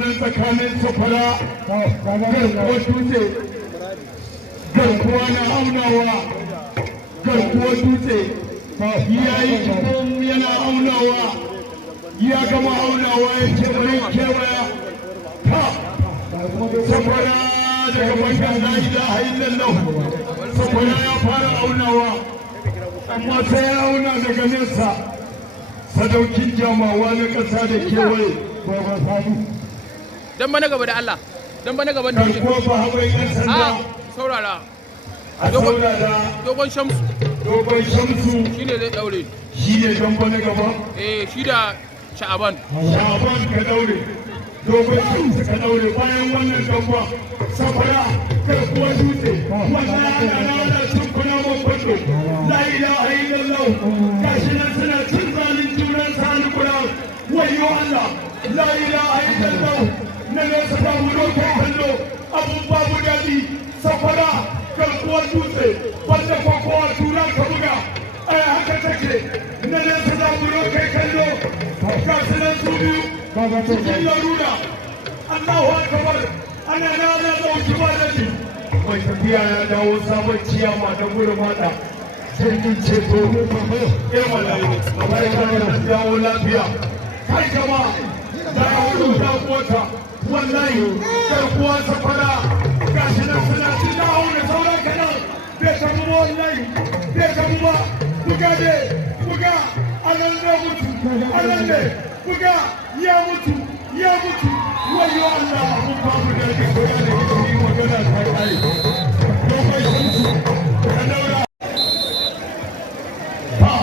nan tsakanin safara garkuwa dutse garkuwa na aunawa garkuwa dutse ya yi kibon yana aunawa ya gama aunawa ya ce bari kewaya ta safara daga bangan la ilaha illallah safara ya fara aunawa amma sai ya auna daga nesa sadaukin jamawa na ƙasa da kewaye ba sadu dan bana gaba da Allah dan bana gaban da ko ba haɓai ɗan sanda saurara a saurara dogon shamsu shi ne zai daure shi ne don bana gaba shi da sha'aban ka daure dogon shamsu ka daure bayan wannan gaba safara garkuwar dutse wannan ana cin kuna makwado la ilaha illallah gashi nan suna cin zalin junan sani kuna wayo Allah la ilaha illallah na ne su babu lokacin kallo abun babu daɗi safara garkuwar dutse wanda kokowa tura ka buga ai haka take na ne su babu lokacin kallo ga su nan su biyu cikin larura Allahu akbar ana nana dauki madadi mai tafiya ya dawo sabon ciyama da gurmata jirgin ceto malayi a bayan da dawo lafiya kai kama da ya wuce ta mota wallahi garkuwa safara gashi nan suna cin da hauna sauran kanan bai kamu ba wallahi bai kamu ba buga ne buga anan ne mutu anan ne buga ya mutu wayo Allah mun babu da ke koya da ke magana ta kai dokai shamsu ka daura ha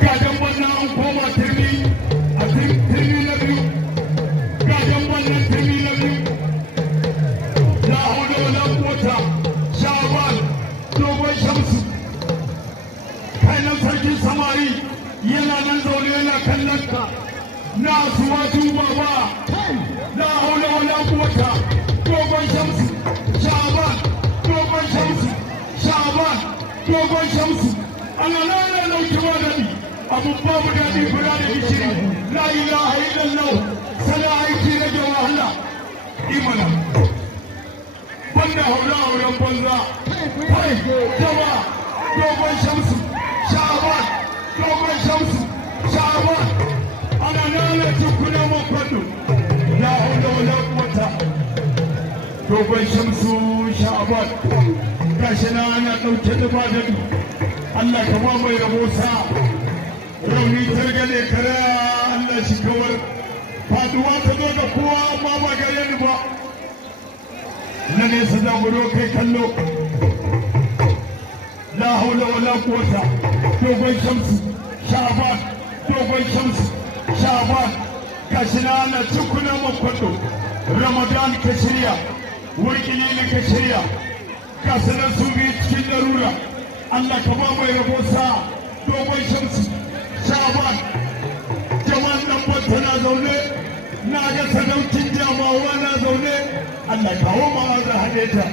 gajan wannan an koma turmi a turmi na biyu gajan wannan turmi na biyu la hawla wala quwwata shaban dogon shamsu kai nan sarkin samari yana nan zaune yana kallon ka na suwatu baba la haula wala quwwata dogon shamsu shaban dogon shamsu shaban dogon shamsu ana lana lauki wadani abu babu dadi fura da gishiri la ilaha illallah sana aiki rage wahala imana banda haula auren banza kai jama dogon shamsu shaban dogon shamsu shaban ana nana tukuna makwado la haula wala quwwata dogon shamsu sha'ban gashi na ana dauke da badani Allah ka ba mai rabo sa rauni targade kare Allah shi kawar faduwa ta zo da kowa amma ba gare ni ba na ne su zaburo kai kallo la haula wala quwwata dogon shamsu sha'ban dogon shamsu shaban gashi na ana cikuna makwado ramadan ka shirya wurkili ne ka shirya gasu nan su biyu cikin larura Allah ka ba mai rabo sa dogon shamsu shaban jama'an nan banta na zaune na ga sadaukin jamawa na zaune Allah kawo ma'aza haɗe ta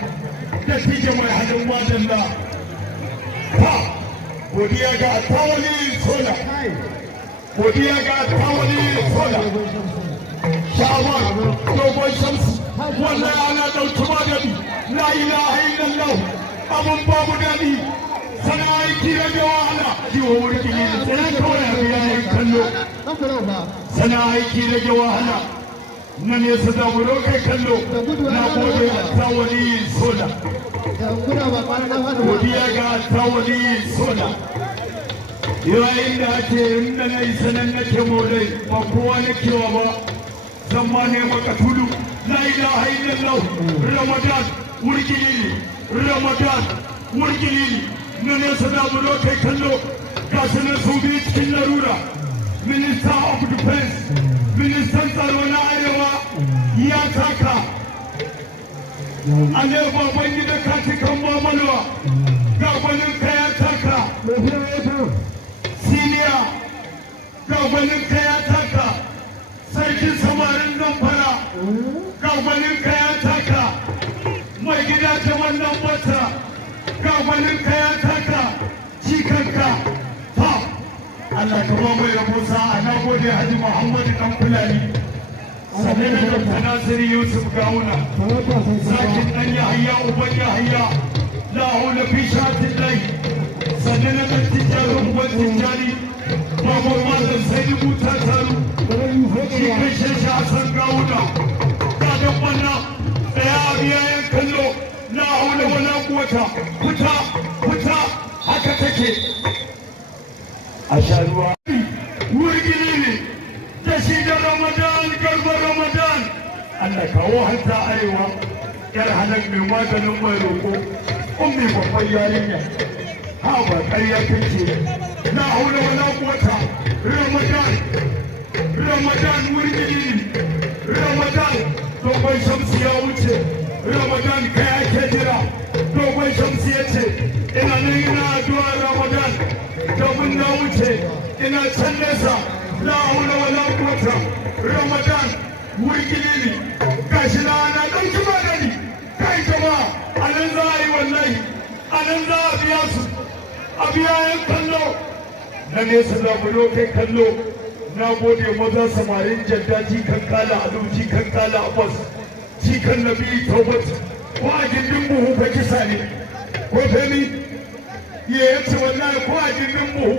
da tije mai haɗin wajen da ha godiya ga tawali sola godiya ga tawali sola shawar dogon shamsu wannan ana ɗauki magani la ilaha illallah abun babu daɗi sana aiki rage wahala kiwo wurki ne sana kawai a biya yin kallo sana aiki rage wahala na nesa da wuro kai kallo na gode a tawali sola godiya ga tawali sola yayin da ake inda na isa nan nake molai ba kowa nake wa ba zan ma ne maka tudu la ilaha illallah ramadan wurgili ramadan wurgili na nesa da mu kai kallo ga sanar su biyu cikin larura minister of defense ministan tsaro na arewa ya taka a ne baban gida katikan mamalwa ga gwanin ya taka siniya ga gwanin ya taka sarkin samarin nan fara ga gwanin ya taka mai gida ta wannan wata ga gwanin ya taka cikanka ta Allah ka ba mai rabo sa'a na gode Haji Muhammadu dan Fulani sannan da Nasiru Yusuf Gawuna zakin ɗan Yahaya uban Yahaya la haula fi shatin lai sannan da tijarin uban tijari baban malam sai rubuta taru shi kai shi a san Gawuna kadan wannan tsaya a biyayen kallo la haula wala quwata fita haka take a sha ruwa wurgili ne da shi da Ramadan garba Ramadan Allah kawo hanta arewa yar halak mai maganin mai roƙo ummi babban yarinya ha ba ƙarya kace la haula wala quwata Ramadan wurgili ne Ramadan dogon shamsi ya wuce Ramadan kai ake jira dogon shamsi ya ce ina nan ina addu'a Ramadan domin na wuce ina can nesa la haula wala quwata Ramadan wurgili ne gashi na ana ɗauki magani kai jama'a anan za a yi wallahi anan za a biya su a biya yan kallo na nesa zabulo kai kallo na gode maza samarin jaddaji kan kala aluji kan kala abbas ji kan nabi taubat ko a gindin buhu ka kisa ne ko femi ya yace wallahi ko a gindin buhu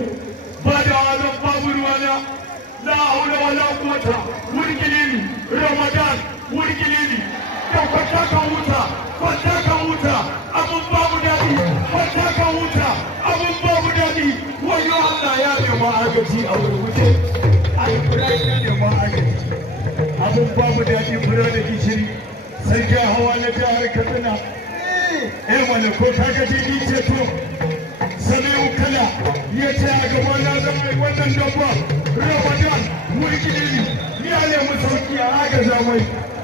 ba da wazan babu ruwana la haula wala quwata wurgilini Ramadan wurgilini ka kwata kan wuta abun babu dadi kwata kan wuta abun babu dadi wayo Allah ya nema agaji a wuce ai fura ne ma agaji abun babu dadi fura da gishiri sai ga hawa na jihar Katsina wani ko ka gaji ni ce to Saliu Kala ya ce a gaba na zama wannan dabba Ramadan wurgilini ya nemi sauki a agaza mai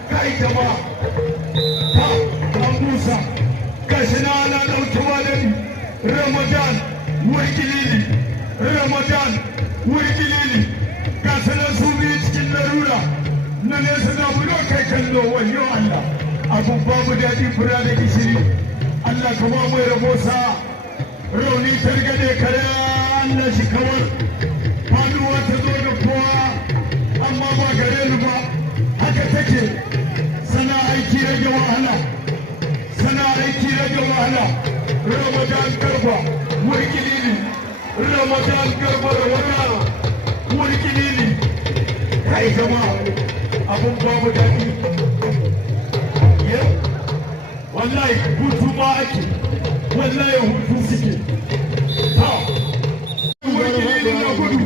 kai jama'a ta an busa gashi na ana ɗauki wadani Ramadan wurgilini ga sanar su biyu cikin larura na nesa na bulo kai kallo wayo Allah abun babu daɗi fura da gishiri Allah kuma mai rabo sa rauni targade kare Allah shi kawar faduwa ta zo da kowa amma ba gare ni ba haka take sana aiki rage wahala Ramadan garba wurgilini Ramadan garba wurgilini kai jama'a abun babu daɗi wallahi hutu ma ake wallahi hutu suke ha wurgilini na gudu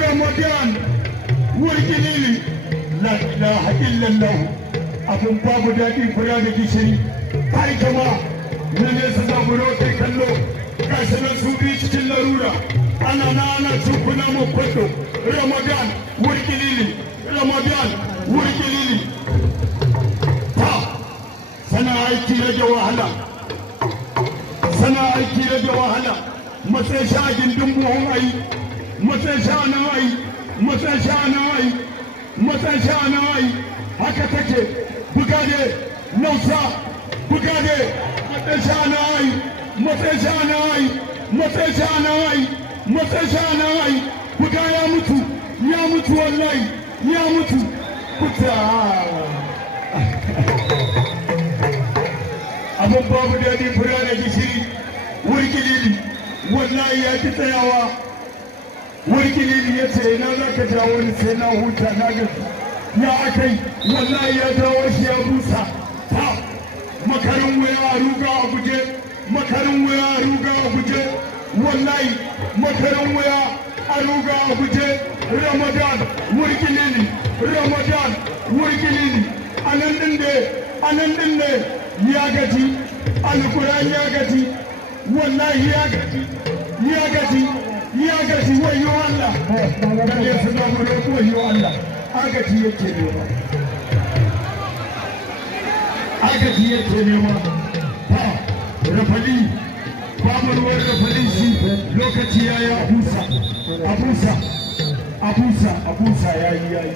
Ramadan wurgilini la ilaha illallah abun babu daɗi fura da gishiri kai jama'a na nesa zaburo kai kallo gashi nan su bi cikin larura ana tukuna mu kwado Ramadan wurgilini ta sana aiki rage wahala matsayin sha gindin buhun ayi matsayin sha nan ayi haka take bugade nausa bugade matsayin sha nan ayi buga ya mutu wallahi ya mutu kuta abun babu daɗi fura da gishiri wurgilini wallahi ya ki tsayawa wurgilini ya ce ina za ka jawo ni sai na huta na gaji ya akai wallahi ya jawo shi ya busa ta makarin wuya a ruga a guje wallahi makarin wuya a ruga a guje Ramadan wurgilini anan din ne ya gaji alquran ya gaji wallahi ya gaji wayo Allah kalle suna mu roƙo wayo Allah agaji yake nema ha rafali babu ruwan rafali shi lokaci yayi abusa yayi